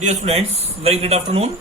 Dear students, very good afternoon.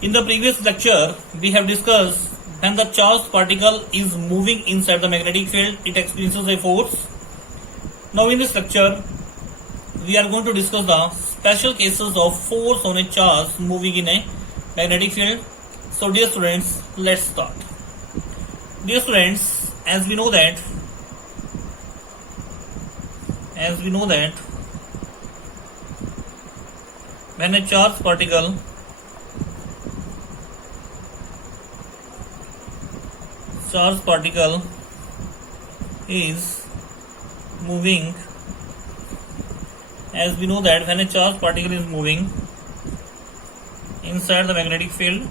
In the previous lecture, we have discussed when the charged particle is moving inside the magnetic field, it experiences a force. Now in this lecture, we are going to discuss the special cases of force on a charge moving in a magnetic field. So dear students, let's start. Dear students, as we know that when a charged particle is moving, when a charged particle is moving inside the magnetic field,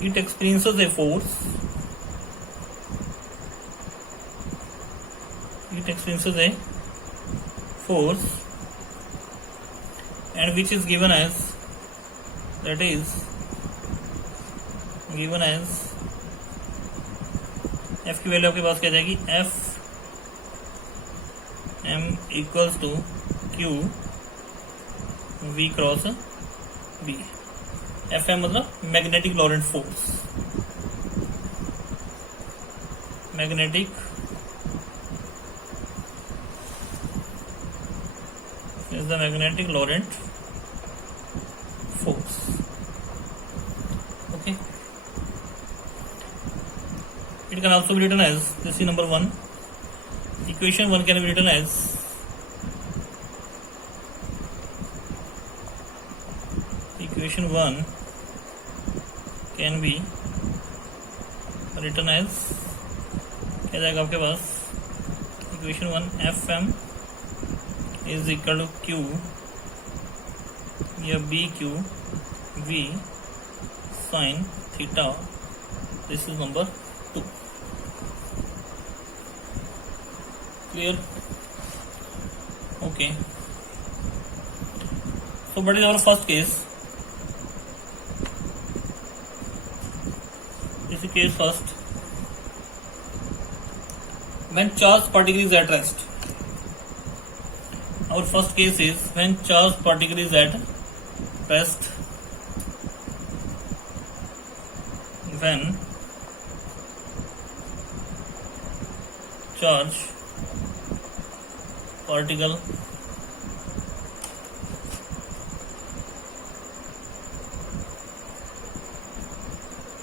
it experiences a force. And which is given as F की value आपके पास क्या जाएगी, F m equals to Q V cross B. F m मतलब magnetic Lorentz force, is the magnetic Lorentz force. Okay, it can also be written as, this is number 1. Equation 1 can be written as क्या जाएगा आपके पास, equation 1 Fm is equal to Q या BQ V sin theta. This is number 2. Clear? Okay. So what is our first case? This is case first. When charged particle is at rest. Our first case is when charged particle is at rest. When charged particle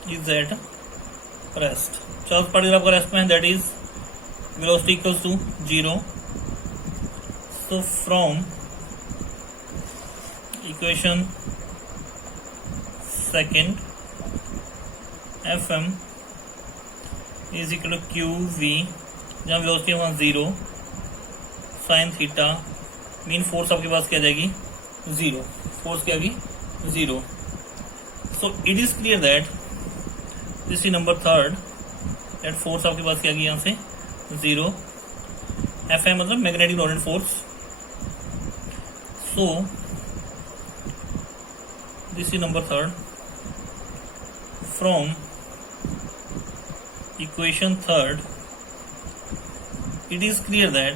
is at rest. Charged particle आपका rest में है, that is velocity equals to 0. So from equation second, Fm is equal to Qv, जहाँ velocity है वहाँ 0, sine theta, mean force आपके पास क्या जाएगी 0, फोर्स क्या आएगी 0. So it is clear that this is number 3rd, that force आपके पास क्या आएगी यहाँ से 0. Fm मतलब magnetic Lorentz force. So this is number 3rd. From equation 3rd, it is clear that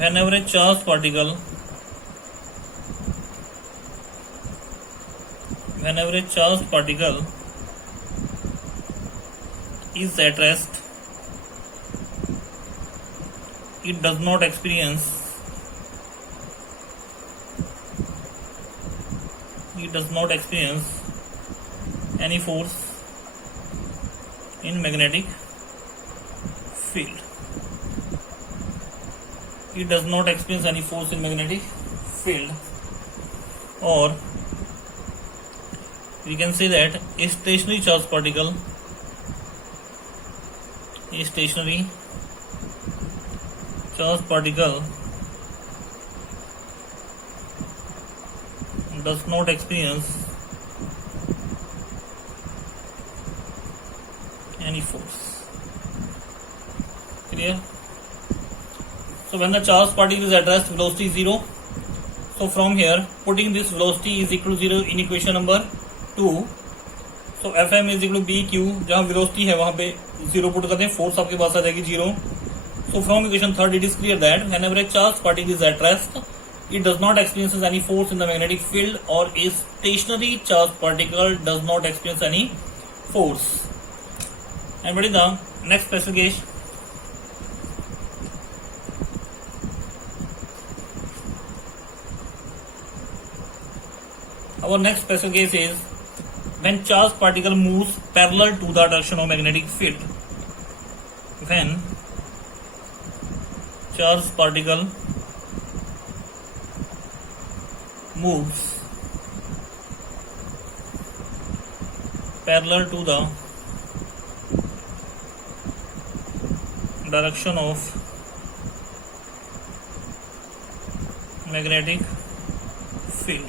whenever a charged particle is at rest, it does not experience any force in magnetic field. Or we can say that a stationary charged particle does not experience any force. Clear? So when the charged particle is at rest, velocity is 0. So from here, putting this velocity is equal to 0 in equation number 2. So F M is equal to B Q, जहां velocity है वहां पे zero put करते हैं, force आपके पास आ जाएगी zero. So from equation third it is clear that whenever A charge particle is at rest it does not experience any force in the magnetic field, or a stationary charged particle does not experience any force. And what is the next special case? Our next special case is when charged particle moves parallel to the direction of magnetic field. When charged particle moves parallel to the direction of magnetic field.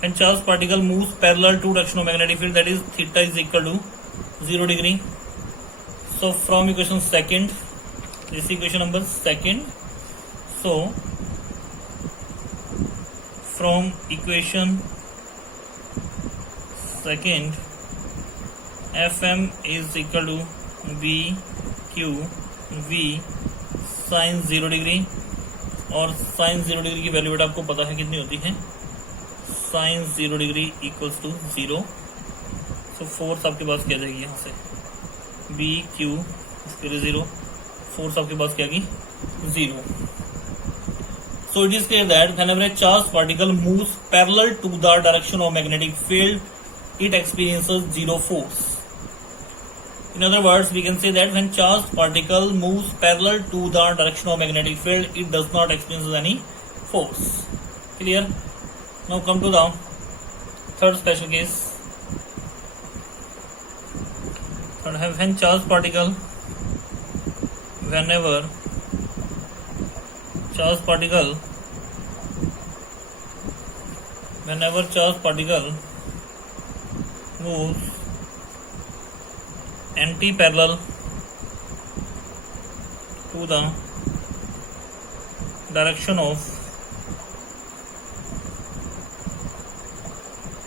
When charged particle moves parallel to direction of magnetic field, that is theta is equal to 0 degree. So from equation second, this is equation number second. So from equation second, Fm is equal to B Q V sin 0 degree, और sin 0 degree की value बेटा आपको पता है कितनी होती है, sin 0 degree equals to 0. So force आपके पास क्या जाएगी यहाँ से, B Q फिर 0, फोर्स आपके पास क्या आएगी 0. So it is clear that whenever a charged particle moves parallel to the direction of magnetic field, it experiences zero force. In other words, we can say that when charged particle moves parallel to the direction of magnetic field, it does not experience any force. Clear? Now come to the third special case. When charged particle, whenever charged particle moves anti-parallel to the direction of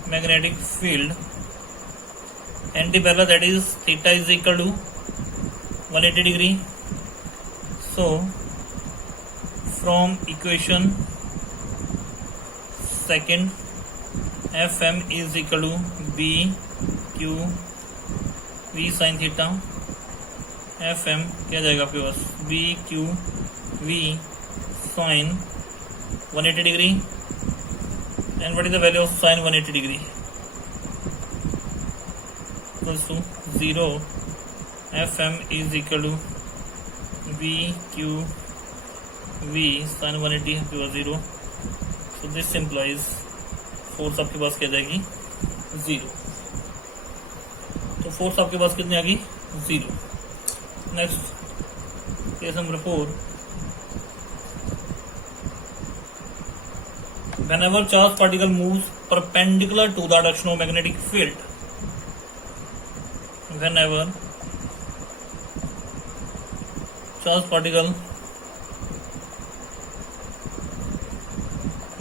magnetic field, anti-parallel, that is theta is equal to 180 degree. So from equation second, Fm is equal to B Q V sin theta. Fm क्या जाएगा आपके पास, B Q V sin 180 degree. And what is the value of sin 180 degree? Equals to 0. Fm is equal to B Q V sin 180 आपके पास 0. So this implies force आपके पास क्या जाएगी 0. तो force आपके पास कितनी आ गई 0. Next case number 4. Whenever charged particle moves perpendicular to the direction of magnetic field, whenever charged particle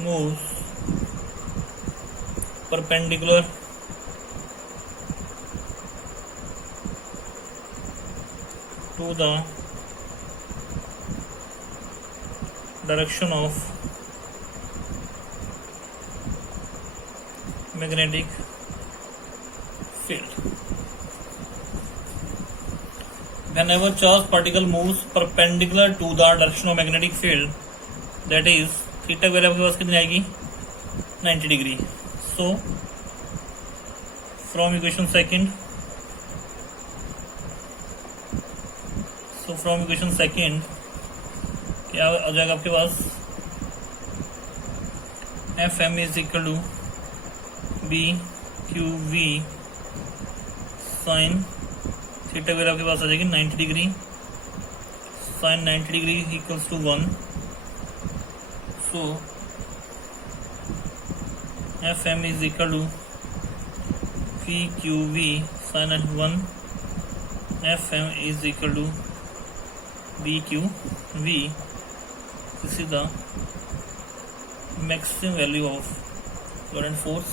moves perpendicular to the direction of magnetic field. Whenever charged particle moves perpendicular to the direction of magnetic field, that is theta value आपके पास कितनी आएगी 90 degree. So from equation second, क्या आ जाएगा आपके पास, Fm is equal to B Q V sin theta value आपके पास आ जाएगी 90 degree. sin 90 degree equals to 1. So Fm is equal to PQV sin 1. Fm is equal to BQV. This is the maximum value of current force.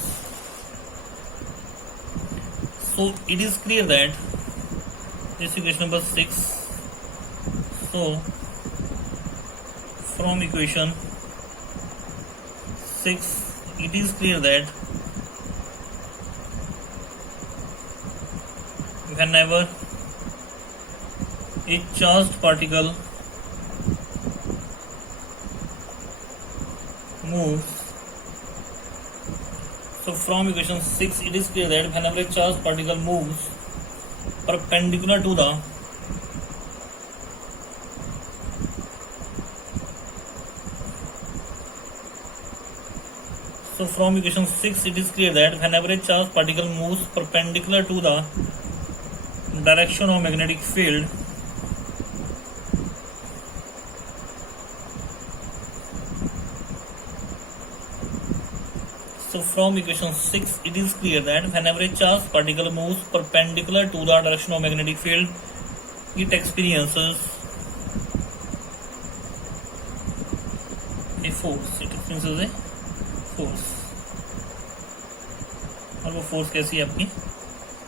So it is clear that this equation number 6. So from equation 6 it is clear that whenever a charged particle moves, so from equation 6 it is clear that whenever a charged particle moves perpendicular to the So from equation 6 it is clear that whenever a charged particle moves perpendicular to the direction of magnetic field, so from equation 6 it is clear that whenever a charged particle moves perpendicular to the direction of magnetic field, it experiences a force. It experiences a force. और वो force कैसी है आपकी?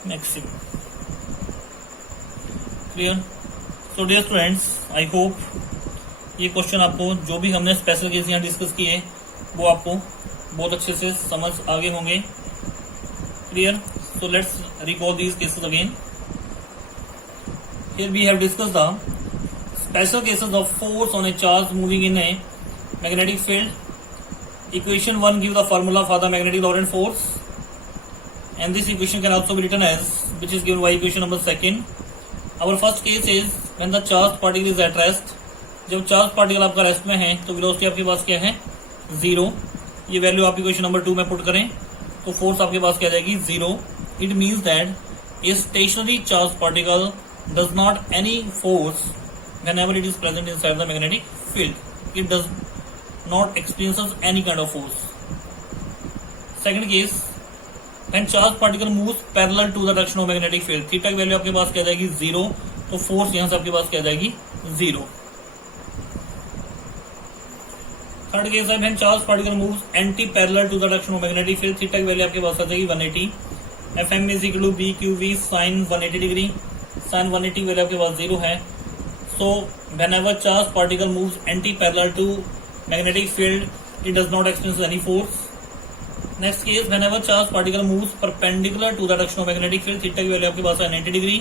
Maximum. Clear? So dear students, I hope ये question आपको, जो भी हमने स्पेशल केस यहाँ डिस्कस किए, वो आपको बहुत अच्छे से समझ आगे होंगे. Clear? So let's recall these cases again. Here we have discuss the special cases of force on a charge moving in a magnetic field. Equation 1 gives the formula for the magnetic Lorentz force, and this equation can also be written as, which is given by equation number 2. Our first case is when the charged particle is at rest. जब charged particle आपका rest में है तो velocity आपके पास क्या है? 0. ये वैल्यू आप इक्वेशन नंबर 2 में पुट करें तो फोर्स आपके पास क्या जाएगी? 0. It means that a stationary charged particle does not any force whenever it is present inside the magnetic field. It does not experiences any kind of force. Second case, when charged particle moves parallel to the direction of magnetic field, theta की value आपके पास क्या जाएगी? 0. तो force यहां से आपके पास क्या जाएगी? 0. थर्ड केस है when charged particle moves anti parallel to the direction of magnetic field, theta की वैल्यू आपके पास आ जाएगी 180. Fm is equal to BQV sin 180 degree. sin 180 value आपके पास 0 है. So whenever charged particle moves anti parallel to magnetic field, it does not experience any force. Next case, whenever charged particle moves perpendicular to the direction of magnetic field, theta की value आपके पास है 90 degree.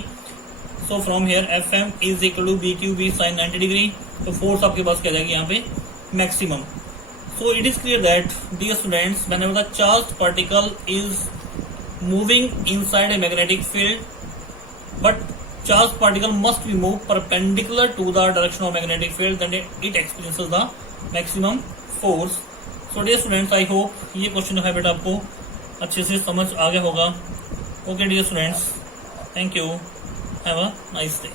So from here Fm is equal to BQB sin 90 degree. तो force आपके पास क्या जाएगी यहाँ पे? Maximum. So it is clear that, dear students, whenever the charged particle is moving inside a magnetic field, but charged particle must be moved perpendicular to the direction of magnetic field, then it experiences the maximum force. So dear students, I hope ये question है बेटा आपको अच्छे से समझ आ गया होगा. Okay dear students, thank you. Have a nice day.